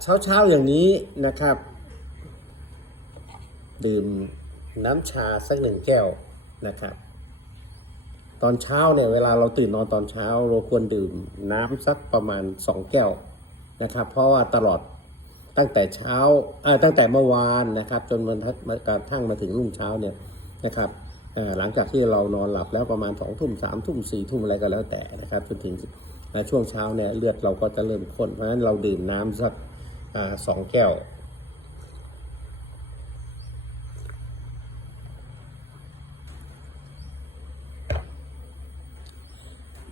เช้าเช้าๆอย่างนี้นะครับ ดื่มน้ำชาสักหนึ่งแก้วนะครับ ตอนเช้าเนี่ยเวลาเราตื่นนอนตอนเช้า เราควรดื่มน้ำสักประมาณสองแก้วนะครับ เพราะว่าตลอดตั้งแต่เช้าเอ่อตั้งแต่เมื่อวานนะครับ จนมันกระทั่งมาถึงรุ่งเช้าเนี่ยนะครับหลังจากที่เรานอนหลับแล้วประมาณสองทุ่มสามทุ่มสี่ทุ่มอะไรก็แล้วแต่นะครับจนถึง เอ่อช่วงเช้าเนี่ยเลือดเราก็จะเริ่มข้น เพราะฉะนั้นเราดื่มน้ำสักอสองแก้ว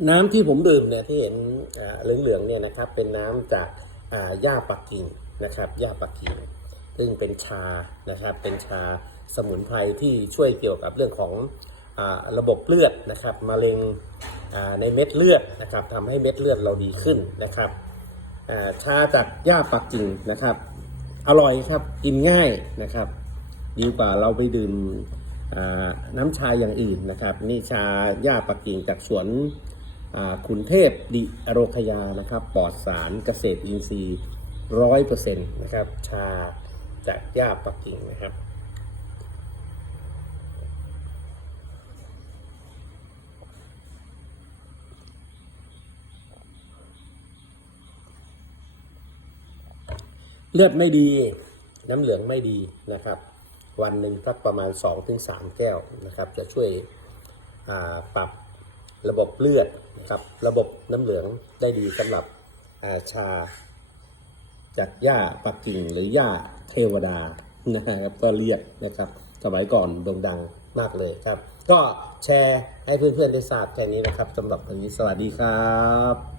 น้ำที่ผมดื่มเนี่ยที่เห็นเหลืองๆเนี่ยนะครับ เป็นน้ำจากอ่าหญ้าปักกิ่งนะครับหญ้าปักกิ่งซึ่งเป็นชานะครับเป็นชาสมุนไพรที่ช่วยเกี่ยวกับเรื่องของอระบบเลือดนะครับมะเร็ง ในเม็ดเลือดนะครับทำให้เม็ดเลือดเราดีขึ้นนะครับชาจากหญ้าปักกิ่งนะครับ อร่อยครับกินง่ายนะครับ ดีกว่าเราไปดื่มน้ำชาอย่างอื่นนะครับ นี่ชาหญ้าปักกิ่งจากสวนขุนเทพดิอโรคยานะครับปลอดสารเกษตรอินทรีย์ร้อยเปอร์เซ็นต์นะครับ ชาจากหญ้าปักกิ่งนะครับ เลือดไม่ดี น้ำเหลืองไม่ดีนะครับ วันหนึ่งสักประมาณ 2-3 แก้วนะครับ จะช่วยปรับระบบเลือดนะครับระบบน้ำเหลืองได้ดีสำหรับาชา จากหญ้าปักกิ่งหรือหญ้าเทวดานะครับก็เรียกนะครับ สมัยก่อนโด่งดังมากเลยครับ ก็แชร์ให้เพื่อนๆได้ทราบแค่นี้นะครับสำหรับวันนี้สวัสดีครับ